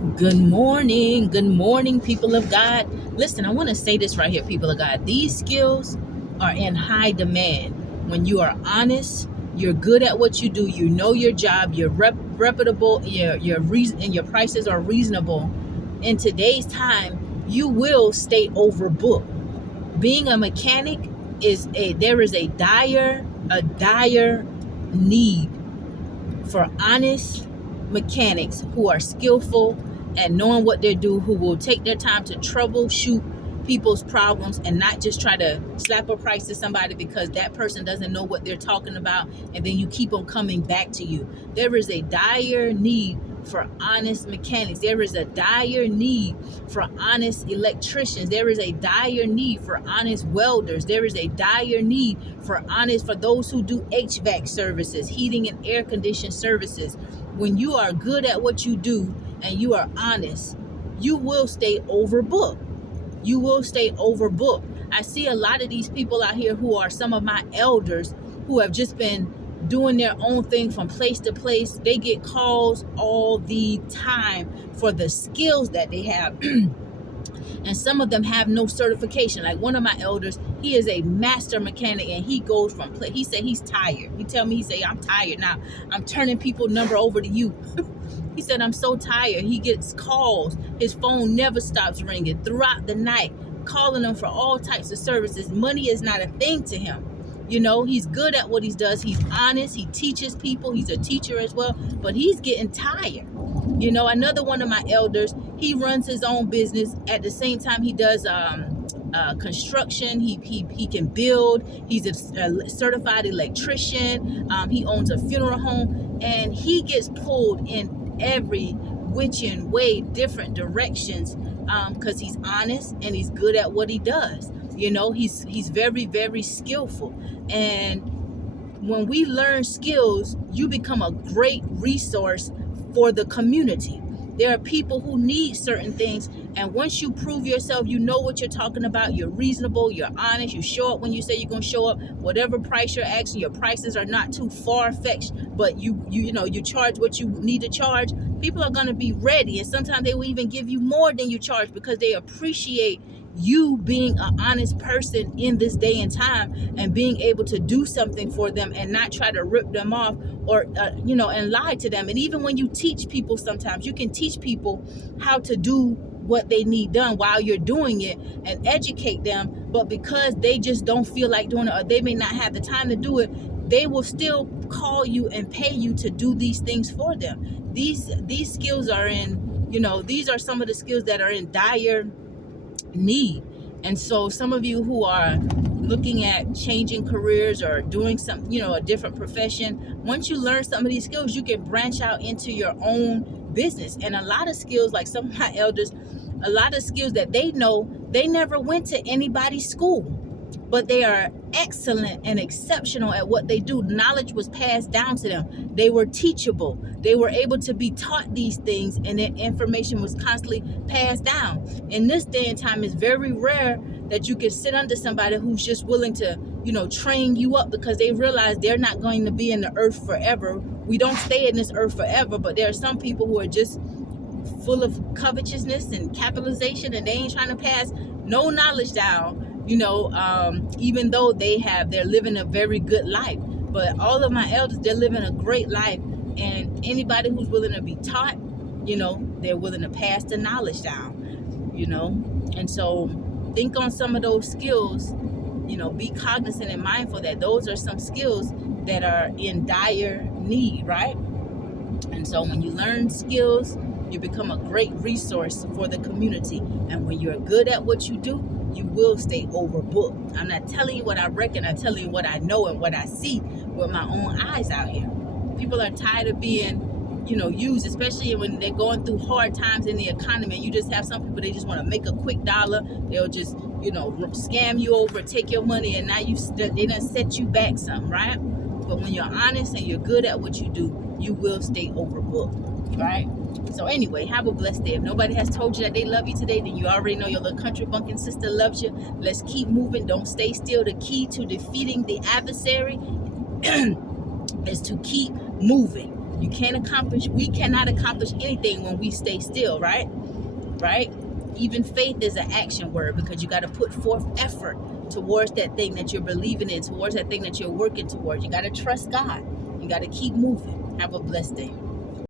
Good morning, people of God. Listen, I want to say this right here, people of God. These skills are in high demand. When you are honest, you're good at what you do, you know your job, you're reputable, your reason and your prices are reasonable. In today's time, you will stay overbooked. Being a mechanic there is a dire need for honest mechanics who are skillful and knowing what they do, who will take their time to troubleshoot people's problems and not just try to slap a price to somebody because that person doesn't know what they're talking about, and then you keep on coming back to you. There is a dire need for honest mechanics. There is a dire need for honest electricians. There is a dire need for honest welders. There is a dire need for those who do HVAC services, heating and air conditioning services. When you are good at what you do and you are honest, you will stay overbooked. You will stay overbooked. I see a lot of these people out here who are some of my elders who have just been doing their own thing from place to place. They get calls all the time for the skills that they have. And some of them have no certification. Like one of my elders, he is a master mechanic, and he goes from play. He said he's tired. He tell me, he say, I'm tired now. I'm turning people number over to you. He said, I'm so tired. He gets calls. His phone never stops ringing throughout the night, calling them for all types of services. Money is not a thing to him. You know, he's good at what he does. He's honest. He teaches people. He's a teacher as well, but he's getting tired. You know, another one of my elders, he runs his own business. At the same time, he does construction. He can build. He's a certified electrician. He owns a funeral home, and he gets pulled in every which and way, different directions, because he's honest and he's good at what he does. You know, he's very, very skillful. And when we learn skills, you become a great resource for the community. There are people who need certain things, and once you prove yourself, you know what you're talking about, you're reasonable, you're honest, you show up when you say you're going to show up, whatever price you're asking, your prices are not too far-fetched, but you charge what you need to charge. People are going to be ready, and sometimes they will even give you more than you charge because they appreciate you being an honest person in this day and time, and being able to do something for them and not try to rip them off or and lie to them. And even when you teach people, sometimes you can teach people how to do what they need done while you're doing it and educate them, but because they just don't feel like doing it, or they may not have the time to do it, they will still call you and pay you to do these things for them. These skills are these are some of the skills that are in dire need. And so some of you who are looking at changing careers or doing some, a different profession, once you learn some of these skills, you can branch out into your own business. And a lot of skills, like some of my elders, a lot of skills that they know, they never went to anybody's school, but they are excellent and exceptional at what they do. Knowledge was passed down to them. They were teachable. They were able to be taught these things, and their information was constantly passed down. In this day and time, it's very rare that you can sit under somebody who's just willing to, train you up, because they realize they're not going to be in the earth forever. We don't stay in this earth forever, but there are some people who are just full of covetousness and capitalization, and they ain't trying to pass no knowledge down, even though they're living a very good life. But all of my elders, they're living a great life, and anybody who's willing to be taught, they're willing to pass the knowledge down, and so think on some of those skills, be cognizant and mindful that those are some skills that are in dire need, right? And so when you learn skills, you become a great resource for the community. And when you're good at what you do, you will stay overbooked. I'm not telling you what I reckon. I'm telling you what I know and what I see with my own eyes out here. People are tired of being, used, especially when they're going through hard times in the economy. You just have some people, they just want to make a quick dollar. They'll just, scam you over, take your money, and now they done set you back some, right? But when you're honest and you're good at what you do, you will stay overbooked, right? So anyway, have a blessed day. If nobody has told you that they love you today, then you already know your little country bumpkin sister loves you. Let's keep moving. Don't stay still. The key to defeating the adversary is to keep moving. We cannot accomplish anything when we stay still, right? Right? Even faith is an action word, because you got to put forth effort towards that thing that you're believing in, towards that thing that you're working towards. You got to trust God. You got to keep moving. Have a blessed day.